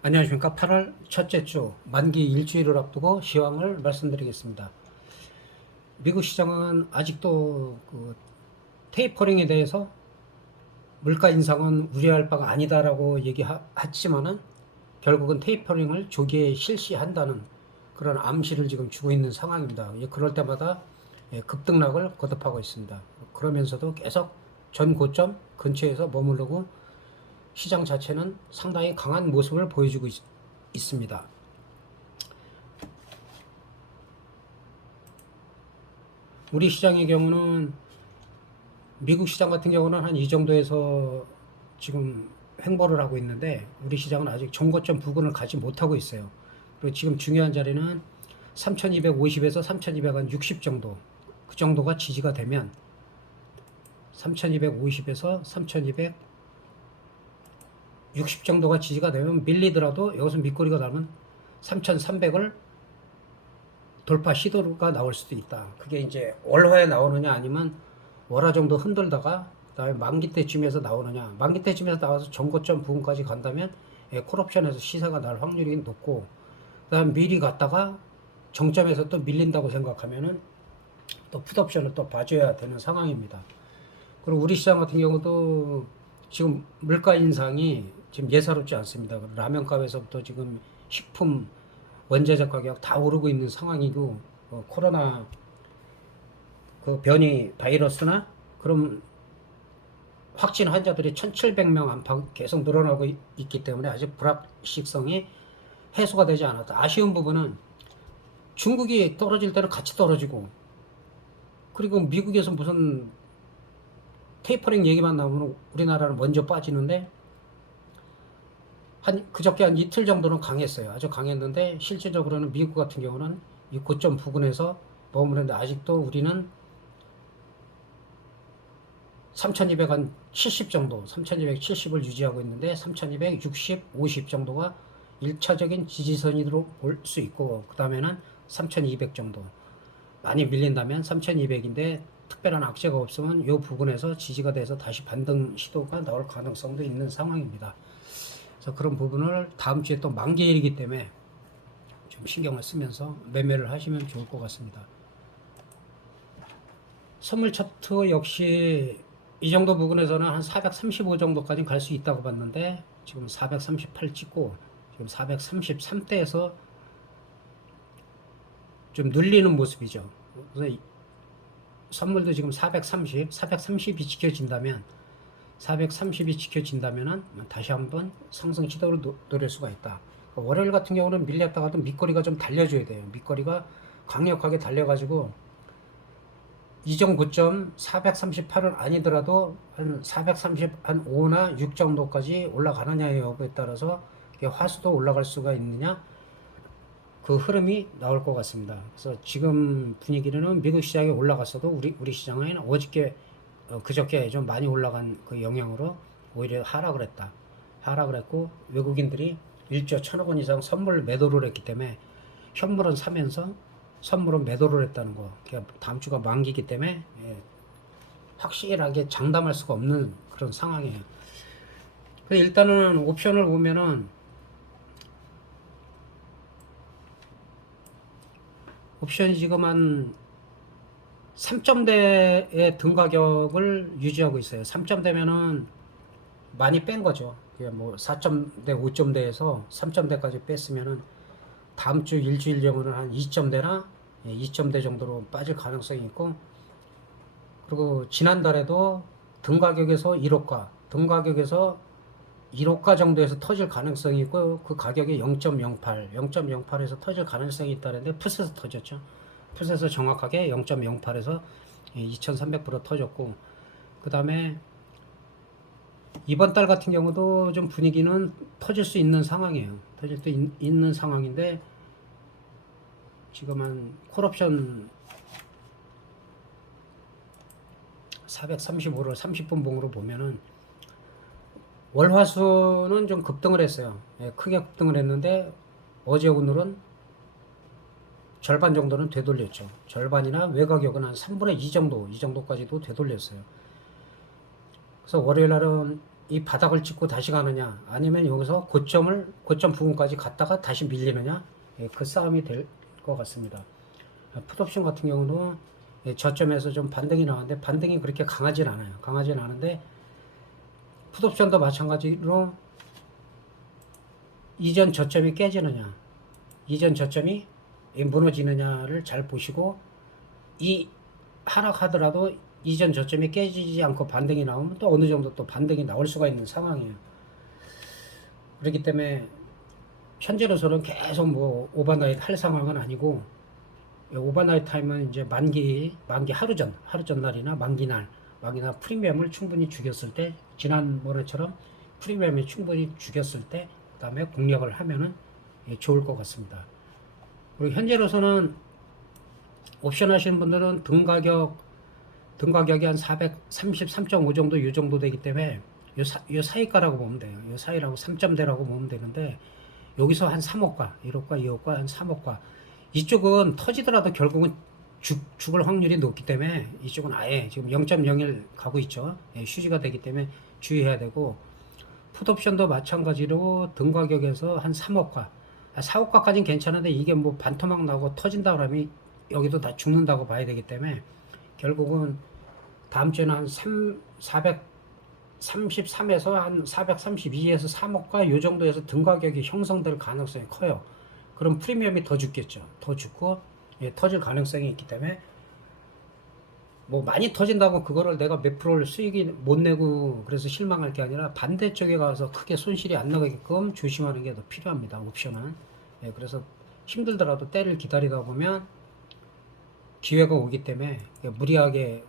안녕하십니까. 8월 첫째 주 만기 일주일을 앞두고 시황을 말씀드리겠습니다. 미국 시장은 아직도 테이퍼링에 대해서 물가 인상은 우려할 바가 아니다라고 얘기했지만은 결국은 테이퍼링을 조기에 실시한다는 그런 암시를 지금 주고 있는 상황입니다. 그럴 때마다 급등락을 거듭하고 있습니다. 그러면서도 계속 전 고점 근처에서 머무르고 시장 자체는 상당히 강한 모습을 보여주고 있습니다. 우리 시장의 경우는 미국 시장 같은 경우는 한 이 정도에서 지금 횡보를 하고 있는데 우리 시장은 아직 정고점 부근을 가지 못하고 있어요. 그리고 지금 중요한 자리는 3250에서 3260 정도, 그 정도가 지지가 되면 3250에서 3260 정도가 지지가 되면 밀리더라도 여기서 밑거리가 나면 3300을 돌파 시도가 나올 수도 있다. 그게 이제 월화에 나오느냐 아니면 월화 정도 흔들다가 그다음에 만기 때쯤에서 나오느냐. 만기 때쯤에서 나와서 전고점 부분까지 간다면 콜옵션에서 시세가 날 확률이 높고 그다음 미리 갔다가 정점에서 또 밀린다고 생각하면은 또 풋옵션을 또 봐줘야 되는 상황입니다. 그리고 우리 시장 같은 경우도 지금 물가 인상이 지금 예사롭지 않습니다. 라면 값에서부터 지금 식품 원자재 가격 다 오르고 있는 상황이고 코로나 그 변이 바이러스나 그럼 확진 환자들이 1,700명 안팎 계속 늘어나고 있기 때문에 아직 불확실성이 해소가 되지 않았다. 아쉬운 부분은 중국이 떨어질 때는 같이 떨어지고 그리고 미국에서 무슨 테이퍼링 얘기만 나오면 우리나라는 먼저 빠지는데 그저께 한 이틀 정도는 강했어요. 아주 강했는데 실질적으로는 미국 같은 경우는 이 고점 부근에서 머무르는데 아직도 우리는 3270 정도, 3270을 유지하고 있는데 3260, 50 정도가 1차적인 지지선으로 볼 수 있고 그 다음에는 3200 정도. 많이 밀린다면 3200인데 특별한 악재가 없으면 이 부분에서 지지가 돼서 다시 반등 시도가 나올 가능성도 있는 상황입니다. 그래서 그런 부분을 다음 주에 또 만기일이기 때문에 좀 신경을 쓰면서 매매를 하시면 좋을 것 같습니다. 선물 차트 역시 이 정도 부분에서는 한 435 정도까지 갈 수 있다고 봤는데 지금 438 찍고 지금 433대에서 좀 눌리는 모습이죠. 그래서 선물도 지금 430이 지켜진다면 430이 지켜진다면은 다시 한번 상승 시도를 노릴 수가 있다. 월요일 같은 경우는 밀렸다가도 밑거리가 좀 달려줘야 돼요. 밑거리가 강력하게 달려가지고 이전 고점 438은 아니더라도 한 435나 6 정도까지 올라가느냐의 여부에 따라서 화수도 올라갈 수가 있느냐 그 흐름이 나올 것 같습니다. 그래서 지금 분위기는 미국 시장이 올라갔어도 우리 시장은 어저께 그저께 좀 많이 올라간 그 영향으로 오히려 하락을 했다. 하락을 했고 외국인들이 1조 1,000억 원 이상 선물 매도를 했기 때문에 현물은 사면서 선물은 매도를 했다는 거. 다음 주가 만기이기 때문에 확실하게 장담할 수가 없는 그런 상황이에요. 일단은 옵션을 보면은 옵션이 지금 한 3점대의 등 가격을 유지하고 있어요. 3점대면은 많이 뺀 거죠. 그게 뭐 4점대, 5점대에서 3점대까지 뺐으면은 다음 주 일주일 정도는 한 2점대나 2점대 정도로 빠질 가능성이 있고 그리고 지난달에도 등 가격에서 1호가, 등 가격에서 1호가 정도에서 터질 가능성이 있고 그 가격이 0.08, 0.08에서 터질 가능성이 있다는데 풋에서 터졌죠. 풋에서 정확하게 0.08에서 2300% 터졌고 그 다음에 이번 달 같은 경우도 좀 분위기는 터질 수 있는 상황이에요. 터질 수 있는 상황인데 지금 한 콜옵션 435를 30분 봉으로 보면은 월화수는 좀 급등을 했어요. 크게 급등을 했는데 어제 오늘은 절반 정도는 되돌렸죠. 절반이나 외가격은 한 3분의 2 정도, 이 정도까지도 되돌렸어요. 그래서 월요일 날은 이 바닥을 찍고 다시 가느냐, 아니면 여기서 고점 부분까지 갔다가 다시 밀리느냐, 예, 그 싸움이 될 것 같습니다. 풋옵션 같은 경우는 예, 저점에서 좀 반등이 나왔는데 반등이 그렇게 강하진 않아요. 강하진 않은데 풋옵션도 마찬가지로 이전 저점이 깨지느냐, 이전 저점이 무너지느냐를 잘 보시고, 이 하락하더라도 이전 저점이 깨지지 않고 반등이 나오면 또 어느 정도 또 반등이 나올 수가 있는 상황이에요. 그렇기 때문에 현재로서는 계속 뭐 오버나잇 할 상황은 아니고, 오버나잇 타임은 이제 만기 하루 전날이나 만기날 프리미엄을 충분히 죽였을 때, 지난번에처럼 프리미엄이 충분히 죽였을 때, 그 다음에 공략을 하면은 좋을 것 같습니다. 그리고 현재로서는 옵션 하시는 분들은 등 가격이 한 433.5 정도, 이 정도 되기 때문에 요 사이가라고 보면 돼요. 요 사이라고 3점대라고 보면 되는데, 여기서 한 3호가, 1호가, 2호가, 한 3호가. 이쪽은 터지더라도 결국은 죽을 확률이 높기 때문에 이쪽은 아예 지금 0.01 가고 있죠. 예, 휴지가 되기 때문에 주의해야 되고, 풋옵션도 마찬가지로 등 가격에서 한 3호가, 4호가까지는 괜찮은데 이게 뭐 반토막 나고 터진다 그러면 여기도 다 죽는다고 봐야 되기 때문에 결국은 다음 주에는 한 433에서 한 432에서 3호가 요 정도에서 등 가격이 형성될 가능성이 커요. 그럼 프리미엄이 더 죽겠죠. 더 죽고, 예, 터질 가능성이 있기 때문에 뭐 많이 터진다고 그거를 내가 몇 프로를 수익이 못 내고 그래서 실망할 게 아니라 반대쪽에 가서 크게 손실이 안 나게끔 조심하는 게 더 필요합니다. 옵션은. 예, 그래서 힘들더라도 때를 기다리다 보면 기회가 오기 때문에 무리하게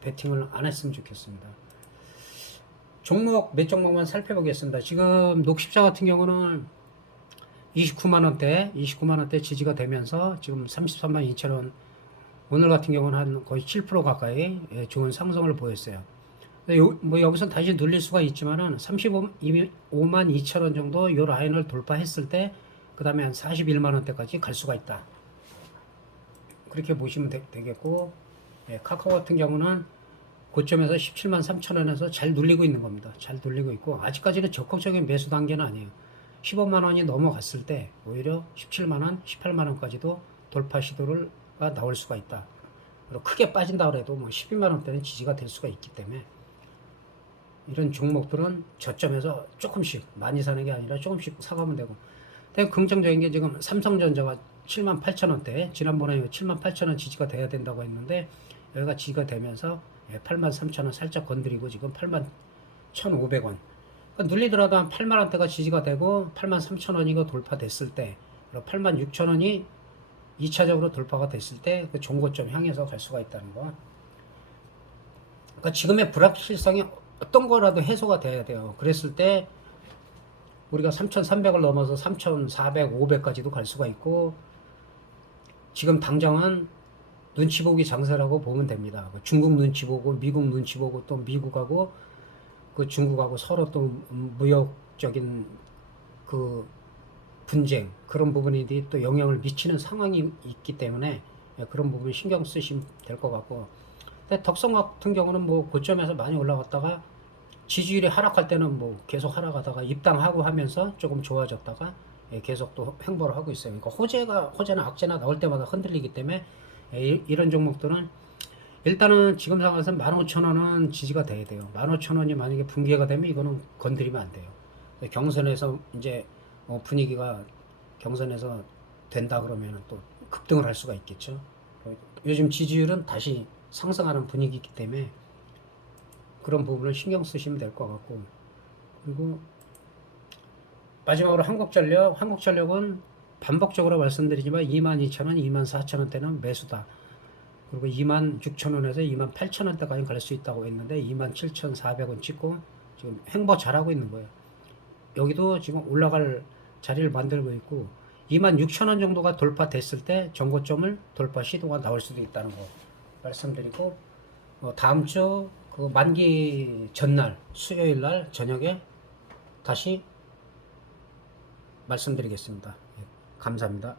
베팅을 안 했으면 좋겠습니다. 몇 종목만 살펴보겠습니다. 지금 녹십자 같은 경우는 29만원대 지지가 되면서 지금 33만 2천원, 오늘 같은 경우는 한 거의 7% 가까이, 예, 좋은 상승을 보였어요. 뭐 여기서 다시 눌릴 수가 있지만은 35만 2천원 정도 요 라인을 돌파했을 때, 그 다음에 한 41만원대까지 갈 수가 있다. 그렇게 보시면 되겠고, 예, 카카오 같은 경우는 고점에서 17만 3천원에서 잘 눌리고 있는 겁니다. 잘 눌리고 있고, 아직까지는 적극적인 매수 단계는 아니에요. 15만원이 넘어갔을 때 오히려 17만원, 18만원까지도 돌파 시도가 나올 수가 있다. 그리고 크게 빠진다 그래도 뭐 12만원대는 지지가 될 수가 있기 때문에 이런 종목들은 저점에서 조금씩 많이 사는 게 아니라 조금씩 사가면 되고, 되게 긍정적인 게 지금 삼성전자가 7만 8천원대, 지난번에 7만 8천원 지지가 돼야 된다고 했는데 여기가 지지가 되면서 8만 3천원 살짝 건드리고 지금 8만 1,500원, 그러니까 눌리더라도 한 8만원대가 지지가 되고 8만 3천원이가 돌파됐을 때, 8만 6천원이 2차적으로 돌파가 됐을 때 그 종고점 향해서 갈 수가 있다는 거. 그러니까 지금의 불확실성이 어떤 거라도 해소가 돼야 돼요. 그랬을 때 우리가 3,300을 넘어서 3,400, 500까지도 갈 수가 있고, 지금 당장은 눈치 보기 장세라고 보면 됩니다. 중국 눈치 보고 미국 눈치 보고 또 미국하고 그 중국하고 서로 또 무역적인 그 분쟁, 그런 부분이 또 영향을 미치는 상황이 있기 때문에 그런 부분 신경 쓰시면 될 것 같고, 근데 덕성 같은 경우는 뭐 고점에서 많이 올라갔다가 지지율이 하락할 때는 뭐 계속 하락하다가 입당하고 하면서 조금 좋아졌다가 계속 또 횡보를 하고 있어요. 그러니까 호재나 악재나 나올 때마다 흔들리기 때문에 이런 종목들은 일단은 지금 상황에서 15,000원은 지지가 돼야 돼요. 15,000원이 만약에 붕괴가 되면 이거는 건드리면 안 돼요. 경선에서 이제 분위기가 경선에서 된다 그러면 또 급등을 할 수가 있겠죠. 요즘 지지율은 다시 상승하는 분위기이기 때문에 그런 부분을 신경 쓰시면 될 것 같고, 그리고 마지막으로 한국전력은 반복적으로 말씀드리지만 22,000원, 24,000원대는 매수다. 그리고 26,000원에서 28,000원대까지 갈 수 있다고 했는데 27,400원 찍고 지금 횡보 잘하고 있는 거예요. 여기도 지금 올라갈 자리를 만들고 있고, 26,000원 정도가 돌파됐을 때 정고점을 돌파 시도가 나올 수도 있다는 거 말씀드리고, 다음 주 그 만기 전날 수요일 날 저녁에 다시 말씀드리겠습니다. 감사합니다.